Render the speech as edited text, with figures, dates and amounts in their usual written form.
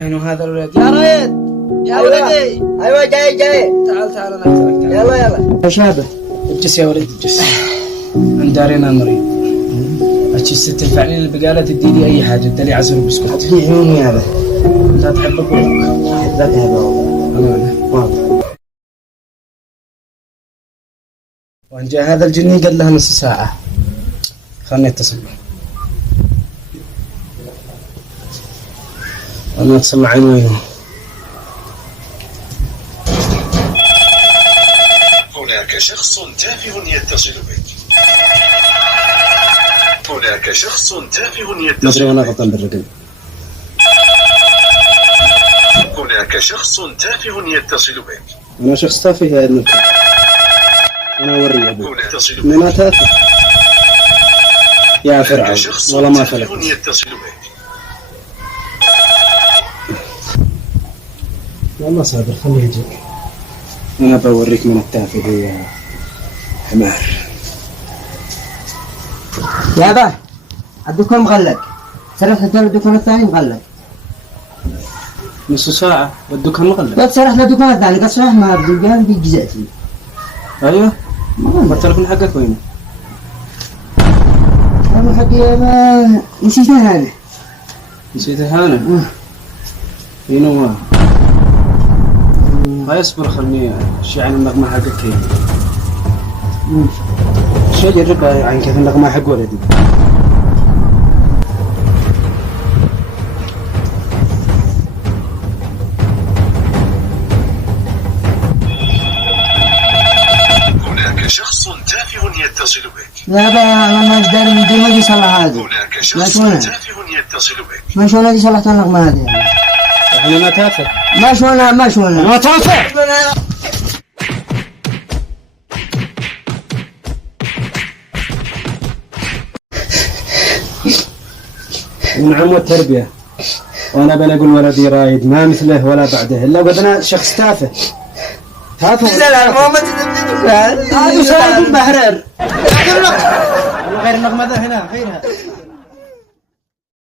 يعني هذا الولد يا ريت يا ولدي. ايوه جاي. تعال انا اكثرك. يلا يا شابه اجلس يا ولد اجلس. عند دارنا مريض. هاتشي الست الفعلين البقالة تديني اي حاجه ادالي عسل وبسكوت. في عيوني هذا. لا تحبك ولا لا تهبه والله. وان جاء هذا الجني قال لها نص ساعه. خلني اتصل به. انا اتصل مع عينه. هناك شخص تافه يتصل بك. هناك شخص تافه ما ادري يتصل وانا بك. غلطان بالرقم. هناك شخص تافه يتصل بك. انا شخص تافه يا ابنك. انا اوريه ابوك. هنا يتصل بك. من تافه يا هناك فرعون شخص والله ما تافه فلت. يتصل بك. والله صابر خليه يجي. انا بوريك من التافه يا حمار. يا با الدكان مغلق. سرحت الدكان الثاني مغلق. نص ساعة والدكان مغلق. لا تسرح للدكان الثاني قد صراحة ما الدكان بجزاتي. ايوه التلفون حقك وينه؟ انا حقي ما نسيتها هذه. نسيته انا؟ وينه هو؟ ما يصبر خلني عن النغمة حقك هي. شو اجرب عن كيف النغمة حق ولدي. هناك شخص تافه يتصل بك. لا با انا ما اقدر من دون ما اجي صلح هذه. هناك لا شخص شلونه؟ تافه يتصل بك. ما شلون اجي صلحت النغمة هذه. احنا ما تافه. ما شلون ما تافه. ونعم والتربية. وانا بنقول ولدي رايد ما مثله ولا بعده الا وقدنا شخص تافه. تافه. لا ما تدري. هذا سؤال محرر. غير النغمة ذا هنا غيرها.